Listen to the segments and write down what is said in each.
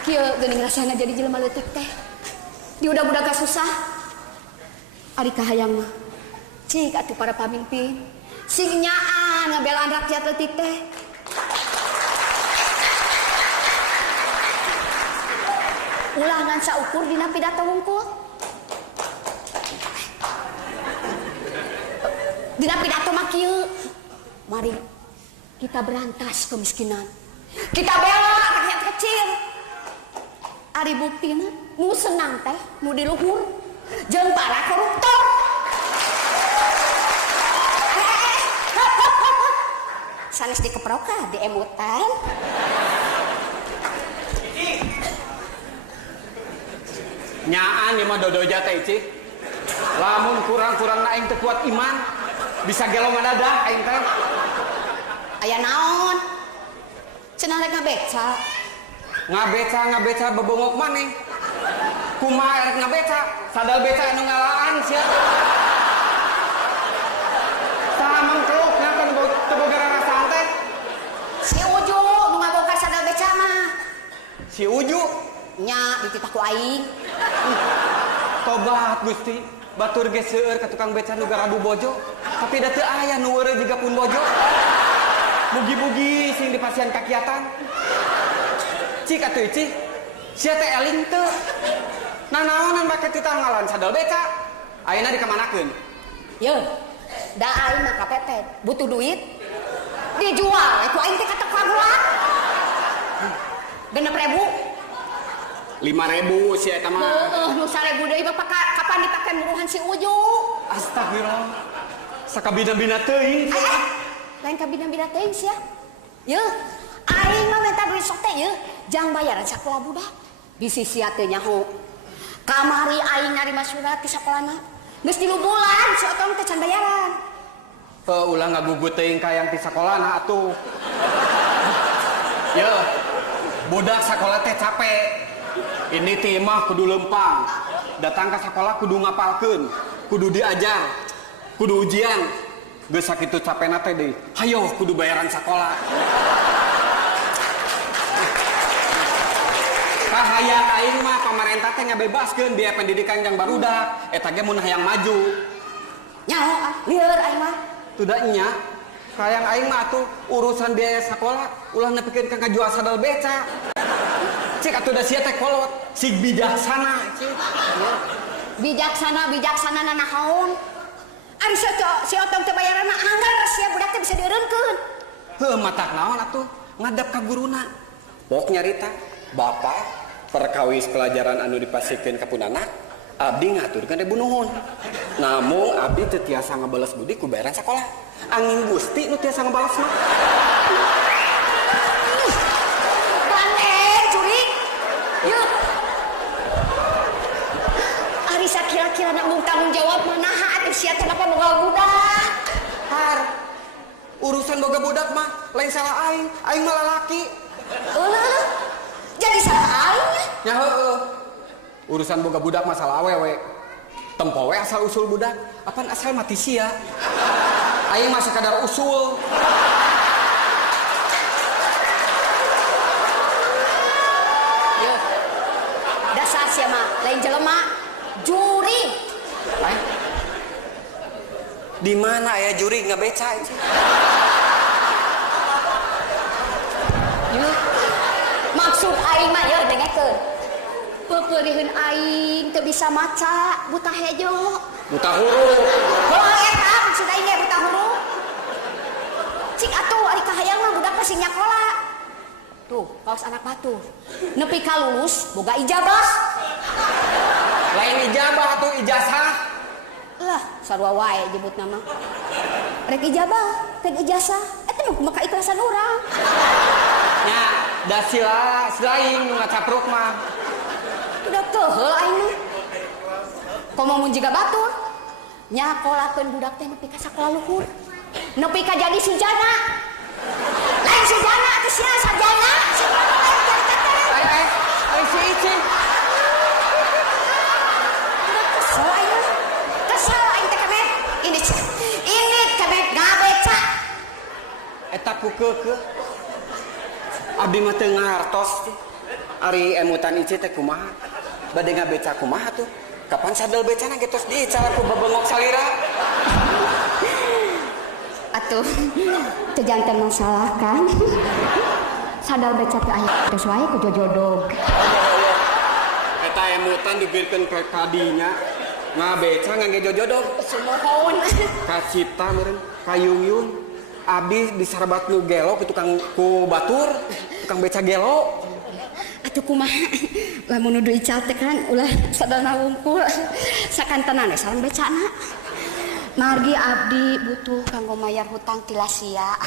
Kieu geuning rasana jadi jelema leutik teh. Di udah-udah gak susah. Ari kahayang mah. Cik atuh para pamimpin. Sing nyaan ngabelaan rakyat leutik teh. Ulangan saukur dina pidato hungkul. Dina pidato mah kieu. Mari kita berantas kemiskinan. Kita bela rakyat kecil. Ari buktina nu senang teh nu di luhur jeung para koruptor. Sanes dikeproka di emutan. Nyaan ieu mah dodoja teh Ici. Lamun kurang-kurang aing teu kuat iman, bisa gelo ngadadah aing teh. Aya naon? Cenah rek ngabeca. Ngabeca bebongok maneh. Kumaha erek ngabeca? Sadal beca anu ngalaan sia. Saha mangkelukna kan teu boga rarasaan teh. Si Uju nu ngaboga sadal beca mah. Si Uju Nya dititah ku aing. tobat Gusti. Batur ge seueur ka tukang beca nu garabu bojo, tapi da teu aya nu weureu jiga pun bojo. Mugi-mugi sing dipasihan kakiatan. Cik atuh Ici, sia teh eling teu. Nanaonan make titanggalan sadal beca. Ayeuna dikamanakeun? Ye, da aing mah kapepet, butuh duit. Dijual, ku aing teh katek kagulan. 6.000. 5.000 sia eta mah. Heeh, nu 1.000 deui mah kapan dipake muruhan si Uju? Astagfirullah. Sakabina-bina teuing. Lain kabina-bina teuing sia. Ye, aing mah minta duit sok teh ye, jang bayaran sakola budak. Bisi sia teh nyaho. Kamari aing narima surat ti sakolana. Geus 3 bulan si otong teh can bayaran. Heuh ulah ngagugut teuing ka yang ti sakolana atuh. Ye, budak sakola teh capek. Ini ti mah kudu lempang. Datang ke sekolah kudu ngapalkeun, kudu diajar, kudu ujian. Geus sakitu capena teh deui. Hayo kudu bayaran sekolah. Kahayang aing mah pamarentah teh ngabebaskeun biaya pendidikan yang barudak. Eta ge mun hayang maju. Nyaho lieur aing mah. Teu da nya. Hayang aing mah atuh urusan biaya sekolah ulah nepikeun ka ngajual sadal beca. Cik atuh da sia teh kolot, sig bijaksana cik. Bijaksana nahaon? Ari si otong teh bayaran mah anggar sia budak teh bisa dieureunkeun. Heuh matak naon atuh ngadap ka guruna. Pok nyarita, Bapak perkawis pelajaran anu dipasikeun ka punana, abdi ngaturkeun debu nuhun. Namun abdi teu tiasa ngabales budi ku bayaran sakola. Angin Gusti nu tiasa ngabales mah. Yuk, Arisa kira-kira nak mau tanggung jawab mana atuh sia kenapa boga budak? Har, urusan boga budak mah lain salah aing mah lalaki. Jadi salah aing nya heueuh. Urusan boga budak masalah awewe. Tempo we asal usul budak, apaan asal mati sia. Aing mah sakadar usul. Sia mah lain jelema juri. Di mana ya juri ngabeca? Maksud aing mah ya dengekeun. Peupeureuheun aing teu bisa maca, buta hejo. Buta huruf. Heuh eta maksud aing ge buta huruf. Cik atuh ari kahayang mah budak mah sing nyakola. Tuh, kaos anak batu. Nepi ka lulus boga ijabah. Lain ijabah tuh ijazah. Lah, sarua wae nyebut nama. Rek ijabah, rek ijazah. Eta nu maka ikhlasan urang. Nya, da silain nu ngacapruk mah. Udah teuheuh aing mah. Komo mun jiga batur. Nyakolakeun budak teh nepi ka sakola luhur. Nepi ka jadi sujana. Lain sujana atuh sia sarjana. Ai si Ici. Kesel aing teh kemet. Ini kemet ngabeca. Eta ku keukeuh. Abdi mah teu ngartos. Ari emutan ici teh kumaha? Bade ngabeca kumaha tuh? Kapan sadel becana getos di cara ku bebengok salira? Atuh, teu janten masalah kan. Sadar beca teh aya geus wae ku jojodog. Eta emutan digirkeun ke kadinya. Ngabeca ngangge jojodog. Sumohon. Kacipta meureun, kayung-yung. Abdi disarabat nu gelo ku tukang ku batur, tukang beca gelo. Atuh kumaha? Lamun nu ical teh kan ulah sadana wungkul. Sakantenan sareng becana. Margi abdi butuh kanggo mayar hutang ti Lasia.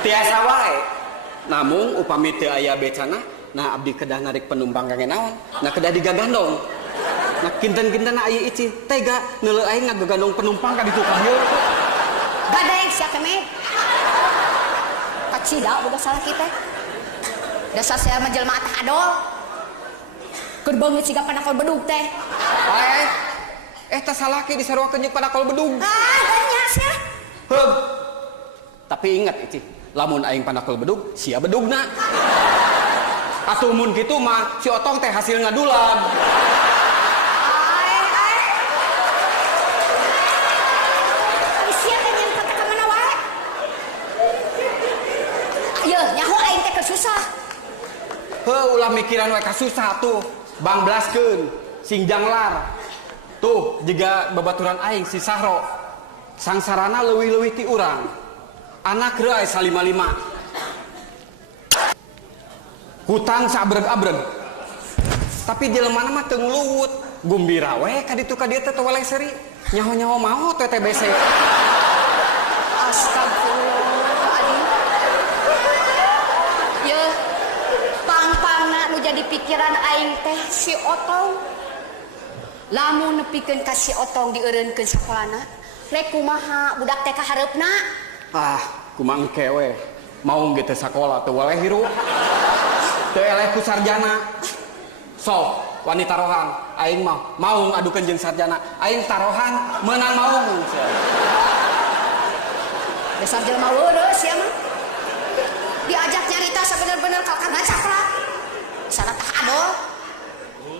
Tiasa wae. Namun upami teu aya becana, nah abdi kedah narik penumpang kangge naon? Nah kedah digagandong. Nah kinten-kinten aya ici tega neuleuh aing ngagagandong penumpang ka ditu kahieu. Gadaeng sia kemet. Kacida boga salah kita. Dasar saya mah jelema teh adol. Keur beungeut siga panakol bedug teh. Tas salaki disaruakeun jeung panakol bedug. Nya sia. Tapi ingat ici, lamun aing panakol bedug, sia bedugna. Atuh mun kitu mah si Otong teh hasil ngadulan. Sia teh nyen kata ka mana wae. Yeuh, nyaho aing teh kesusah. Ulah mikiran wae kasusah tuh. Bang blaskeun, sing janglar. Tuh, juga babaturan aing si Sahro. Sangsarana leuwih-leuwih ti urang. Anak reu salima-lima. Hutang sabreg-abreg. Tapi jelemana mah teu ngluwut. Gumbira we ka ditu ka dieu teh teu waleh seuri. Nyaho-nyaho mau teh TBC. Astagfirullahaladzim. Yeuh, pang-pangna nu jadi pikiran aing teh si Otong. Lamun nepikeun ka si Otong dieureunkeun sakolana, rek kumaha budak teh kahareupna? Kumaha engke we. Mau ge teh sakola teu waleh hirup. Teu eleh ku sarjana. Sok, wanita tarohan, aing mah mau ngadukeun jeung sarjana. Aing tarohan meunang maung. Dasar jelema weureus sia mah. Diajak nyarita sabener-bener kalkana cakra. Sana tah adol.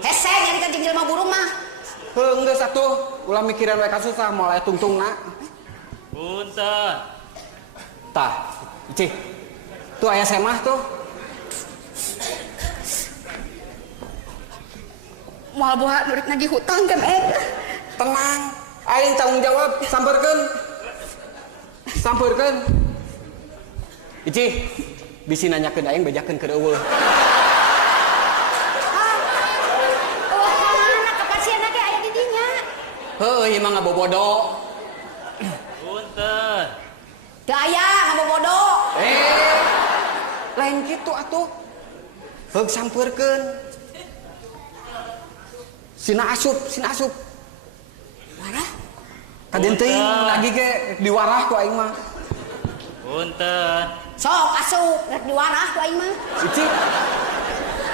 Hese nyarita jeung jelema burung mah. Geus atuh, ulah mikiran wae kasusah moal aya tungtungna. Punten. Tah, ici. Tuh aya semah tuh. Moal boha nurik nagih hutang kemet. Tenang, aing tanggung jawab, sampeurkeun. Sampeurkeun. Ici, bisi nanyakeun aing bejakeun keur eueuh. Heuh, ieu mah ngabobodo. Punten. Teu aya ngabobodo. Lain kitu atuh. Heug sampeurkeun. Sina asup. Warah? Kaden teuing lagi ge diwarah ku aing mah. Punten. Sok asup rek diwarah ku aing mah. Ici.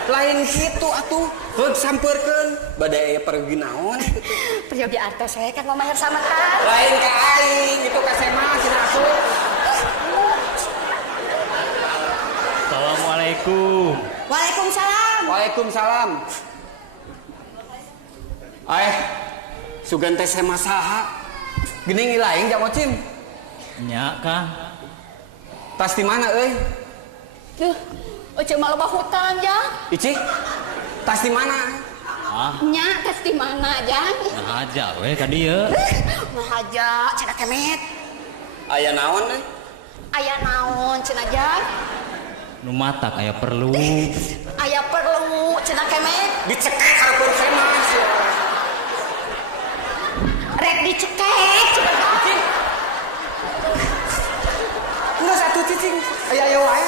Lain kitu atuh. Heug sampeurkeun. Bade aya pergi naon kitu. Priyogi artos we kan mamahir sametan. Lain ka aing, itu ka semah sina asup. Assalamualaikum. Waalaikumsalam. Waalaikumsalam. Sugan teh semah saha? Geuning ilaing jak Ocim. Nya, Kang. Tas di mana euy? Duh, Oce mah loba hutang ya. Ici. Tas di mana? Nya tes di mana Jang? Nah aja we ka dieu. Mah aja cenah kemet. Aya naon euy? Aya naon cenah Jang? Nu matak aya perlu. Aya perlu cenah kemet. Dicekek hareupeun semah. Rek dicekek. Enggak satu cicing. Aya wae.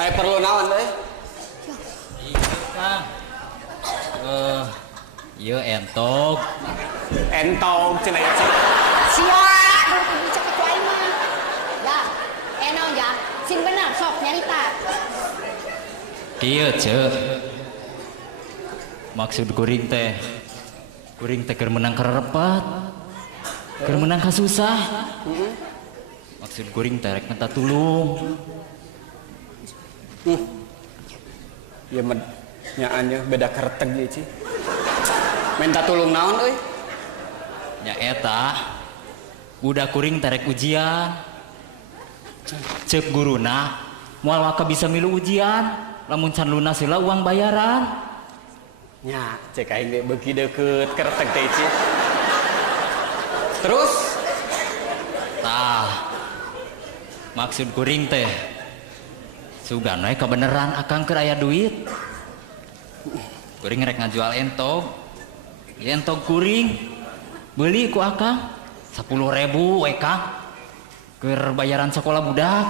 Aya perlu naon euy? Kang. Ieu entog. Entong cenah ya cik. Sia, nu dicekek ku aing mah. Ya, enaon Jang? Sin bener sok nyarita. Kieu ceuk. Maksud kuring teh keur menang karerepat. Keur menang ka susah. Maksud kuring teh rek minta tulung. Ya nyaannya beda kerteg ya Ci. Minta tulung naon euy? Ya eta budak kuring terek ujian. Cek guruna moal waka bisa milu ujian lamun can lunas heula uang bayaran. Nya cek aing ge beuki deukeut kerteg teh Ci. Terus Tah maksud kuring teh sugan we kebeneran akang keur aya duit. Kuring rek ngajual entog. Entog kuring beli ku akang 10.000 we Kang. Keur bayaran sekolah budak.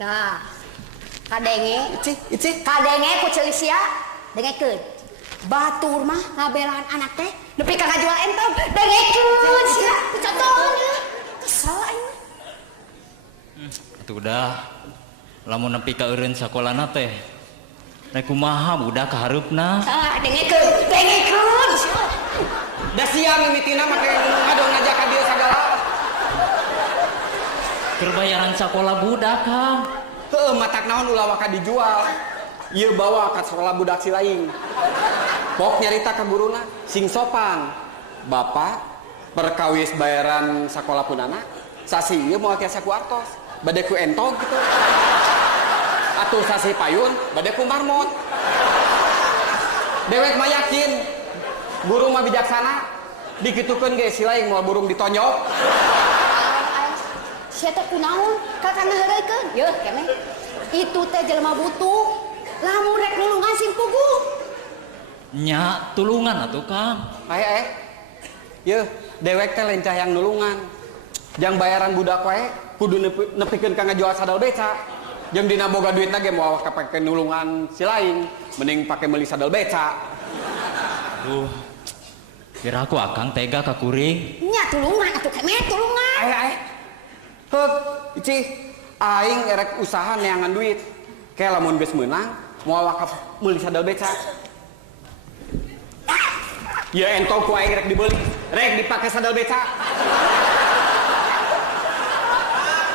Tah. Kadenge, Ici. kadenge ku ceulis sia dengekeun. Batur mah ngabelaan anak teh nepi ka ngajual entong dengekeun sia. Contohna kesel aing. Atuh udah lamun nepi ka eureun sakolana teh rek kumaha budak ka hareupna. Tah dengekeun sia. Da sia mimitina make ngadon ngajak ka dieu sagala. Keur bayaran sakolah budak Kang. Heuh matak naon ulah waka dijual. Ieu bawa ka sekolah budak si laing. Pok nyarita ka guruna sing sopan. Bapak perkawis bayaran sakolah punana sasi ieu moal tiasa ku artos. Bade ku entog gitu. Atuh sasi payun bade ku marmot. Dewek mah yakin guru mah bijaksana. Dikitukeun ge si laing moal burung ditonjok. Sia teh kunaon? Kakang ngeureuykeun. Yeuh keneh. Itu teh jelema butuh. Lamun rek nulungan sing pugu. Nya tulungan atuh Kang. Yeuh, dewek teh lencah yang nulungan. Jang bayaran budak wae kudu nepikeun ka ngajual sadal beca. Jeung dina boga duitna ge moal kapake nulungan si lain, mending pake meuli sadal beca. Duh. Kira aku akang tega ka kuring. Nya tulungan atuh keneh tulungan. Heuh, Ici, aing erek usaha neangan duit. Kayak lamun geus meunang moal wakaf meuli sadal beca. Ya entong ku aing rek dibeli, rek dipake sadal beca.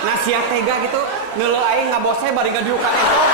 Nah sia tega gitu, neuleuh aing ngabose bari ngadiukan entong.